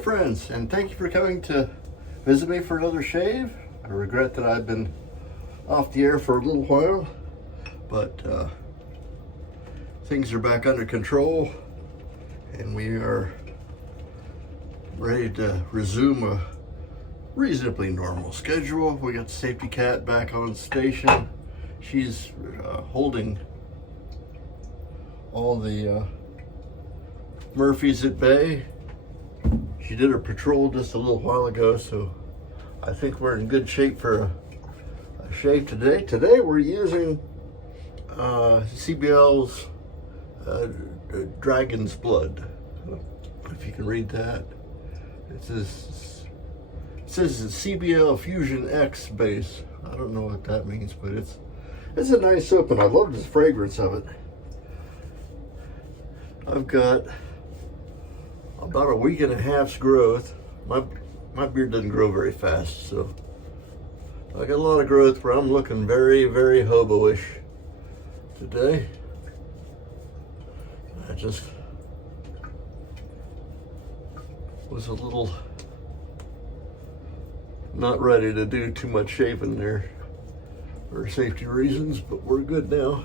friends, and thank you for coming to visit me for another shave. I regret that I've been off the air for a little while, but things are back under control and we are ready to resume a reasonably normal schedule. We got the safety cat back on station. She's holding all the Murphys at bay. She did her patrol just a little while ago, so I think we're in good shape for a shave today. Today we're using CBL's Dragons Blood. If you can read that. It says it's CBL Fusion X base. I don't know what that means, but it's a nice soap, and I love the fragrance of it. I've got about a week and a half's growth. My beard doesn't grow very fast, so I got a lot of growth, but I'm looking very, very hobo-ish today. I just was a little not ready to do too much shaving there for safety reasons, but we're good now.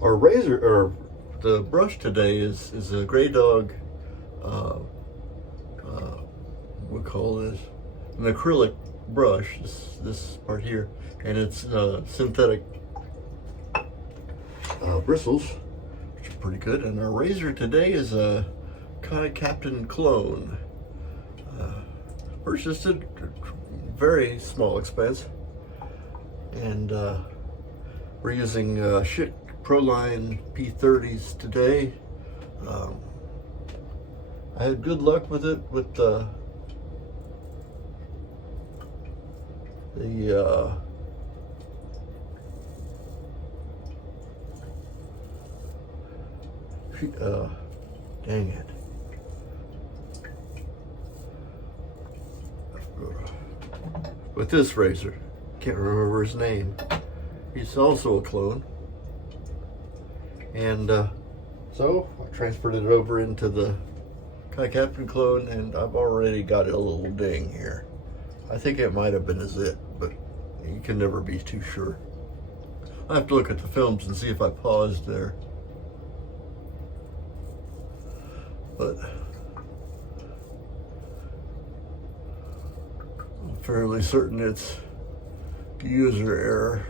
Our razor, or the brush today is a Gray Dog, we call this an acrylic brush, this part here, and it's synthetic bristles, which are pretty good. And our razor today is a Captain clone. Purchased at very small expense, and we're using Schick Proline P30s today. I had good luck with it with the dang it. With this razor, can't remember his name. He's also a clone. And so I transferred it over into the Captain clone, and I've already got a little ding here. I think it might have been a zit, but you can never be too sure. I have to look at the films and see if I paused there. But I'm fairly certain it's user error.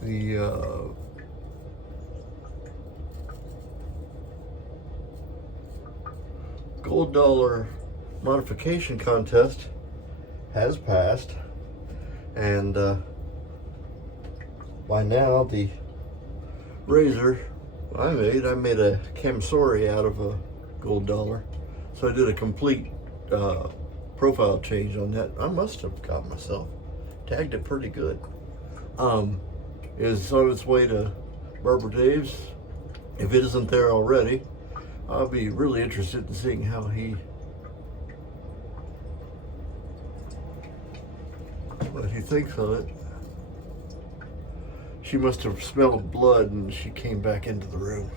The gold dollar modification contest has passed, and by now the razor I made a Camsori out of a gold dollar, so I did a complete profile change on that. I must have got myself tagged it pretty good. Is on its way to Barber Dave's. If it isn't there already, I'll be really interested in seeing what he thinks of it. She must have smelled blood and she came back into the room.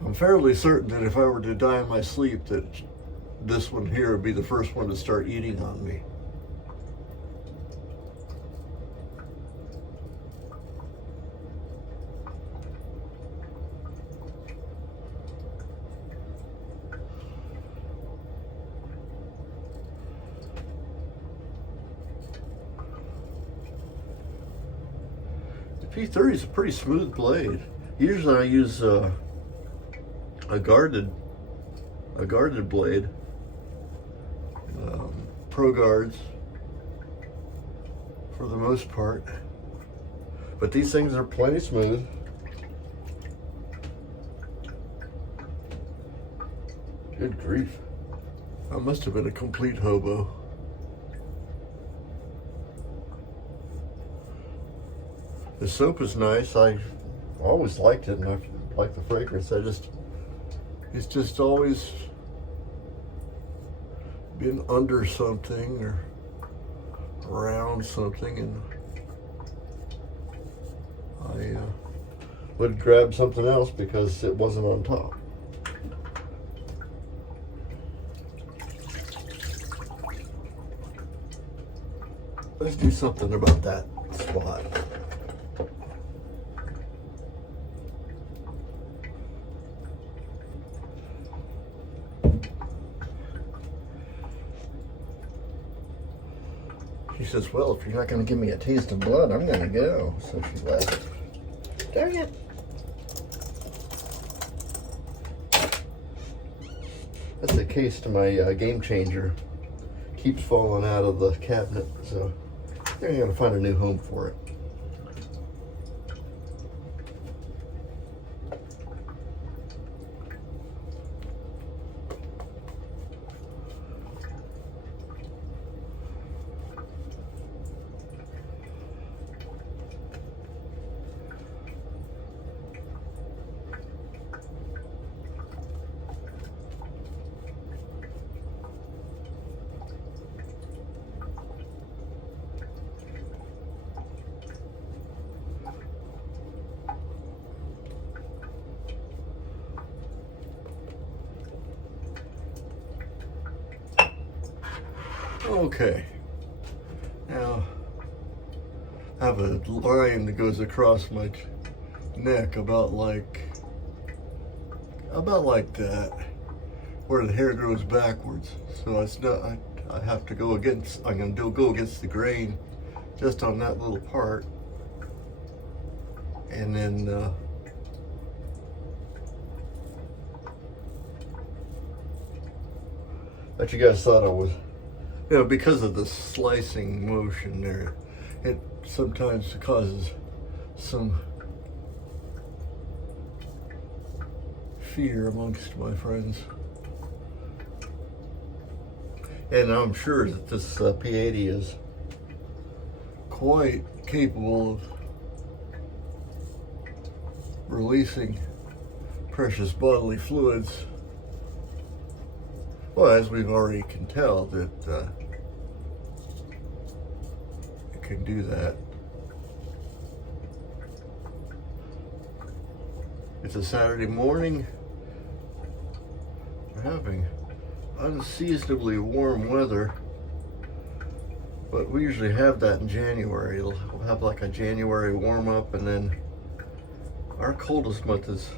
I'm fairly certain that if I were to die in my sleep, that this one here would be the first one to start eating on me. The P30 is a pretty smooth blade. Usually I use a guarded blade. Pro guards for the most part, but these things are plenty smooth. Good grief, I must have been a complete hobo. The soap is nice. I always liked it, and I like the fragrance. It's just always been under something or around something, and I would grab something else because it wasn't on top. Let's do something about that spot. She says, well, if you're not going to give me a taste of blood, I'm going to go. So she left. Dang it. That's the case to my game changer. Keeps falling out of the cabinet, so they're going to find a new home for it. Okay, now I have a line that goes across my neck about like that, where the hair grows backwards. So it's not, I have to go against, I'm going to go against the grain just on that little part. And then but you guys thought I was, you know, because of the slicing motion there, it sometimes causes some fear amongst my friends. And I'm sure that this P80 is quite capable of releasing precious bodily fluids. Well, as we've already can tell, that it can do that. It's a Saturday morning. We're having unseasonably warm weather, but we usually have that in January. We'll have like a January warm up, and then our coldest month is,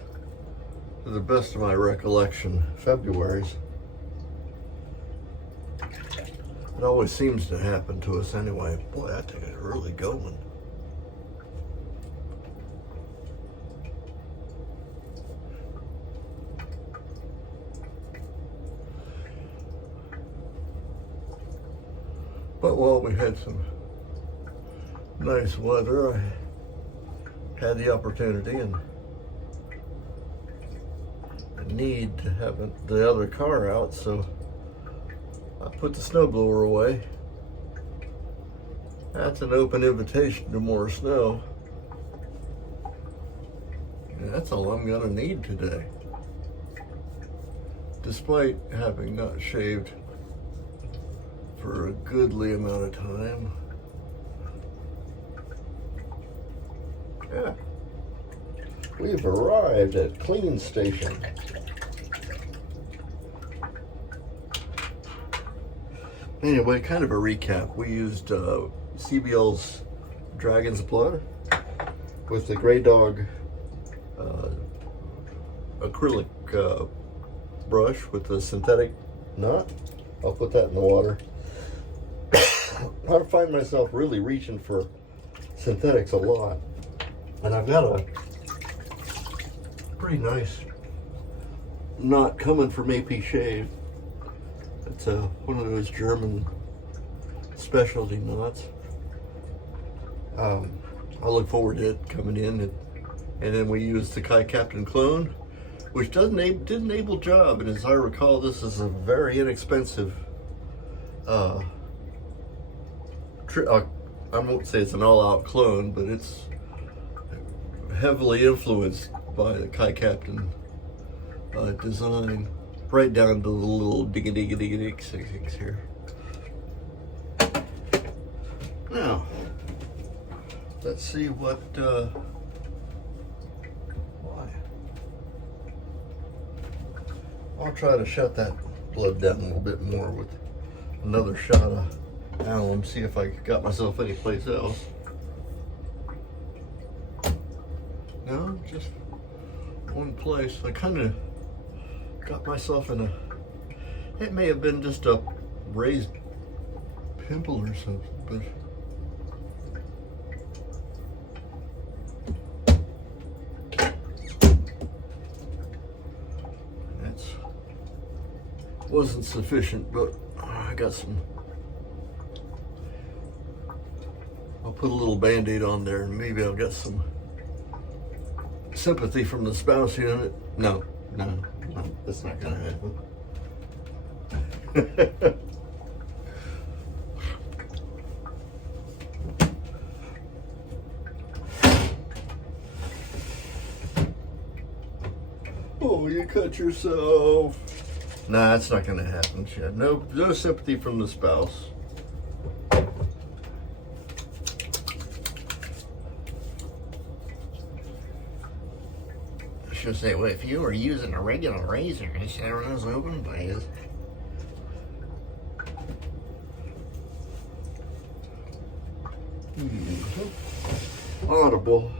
to the best of my recollection, February's. It always seems to happen to us anyway. Boy, I think it's really going. But while we had some nice weather, I had the opportunity and a need to have the other car out, so I put the snowblower away. That's an open invitation to more snow. And that's all I'm gonna need today. Despite having not shaved for a goodly amount of time. Yeah. We've arrived at Clean Station. Anyway, kind of a recap. We used CBL's Dragons Blood with the Grey Dog acrylic brush with the synthetic knot. I'll put that in the water. I find myself really reaching for synthetics a lot. And I've got a pretty nice knot coming from AP Shave. It's one of those German specialty knots. I look forward to it coming in, and then we use the Kai Captain clone, which did an able job. And as I recall, this is a very inexpensive. I won't say it's an all-out clone, but it's heavily influenced by the Kai Captain design. right down to the little diggy here. Now, let's see what, why? I'll try to shut that blood down a little bit more with another shot of alum, see if I got myself anyplace else. No, just one place. I kind of got myself in a, it may have been just a raised pimple or something, but that's wasn't sufficient, but I got some. I'll put a little Band-Aid on there and maybe I'll get some sympathy from the spouse unit. No, that's not gonna happen. Oh, you cut yourself. Nah, it's not gonna happen, Chad. No sympathy from the spouse. She'll say, well, if you were using a regular razor, I said, I was open, please. Audible.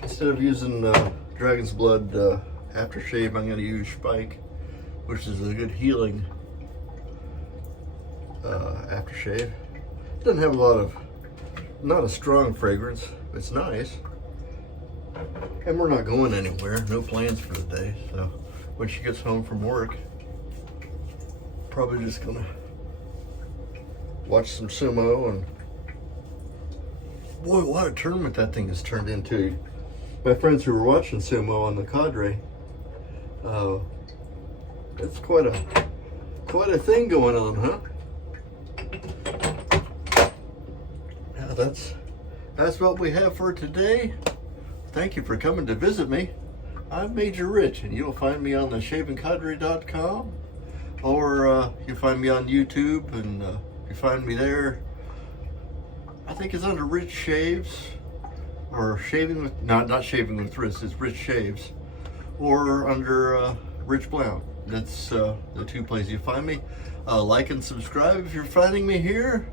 Instead of using Dragon's Blood aftershave, I'm going to use Spike, which is a good healing aftershave. It doesn't have a lot of, not a strong fragrance. It's nice. And we're not going anywhere. No plans for the day. So when she gets home from work, probably just gonna watch some sumo. And boy, what a tournament that thing has turned into. My friends who were watching sumo on the cadre, it's quite a thing going on, huh? Now that's what we have for today. Thank you for coming to visit me. I'm Major Rich, and you'll find me on the shavingcadre.com, or you'll find me on YouTube, and you find me there. I think it's under Rich Shaves, or shaving with, not shaving with wrists, it's Rich Shaves, or under Rich Blount. That's the two places you find me. Like and subscribe if you're finding me here.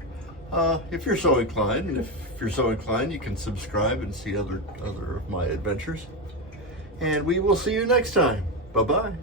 If you're so inclined, and if you're so inclined, you can subscribe and see other of my adventures. And we will see you next time. Bye-bye.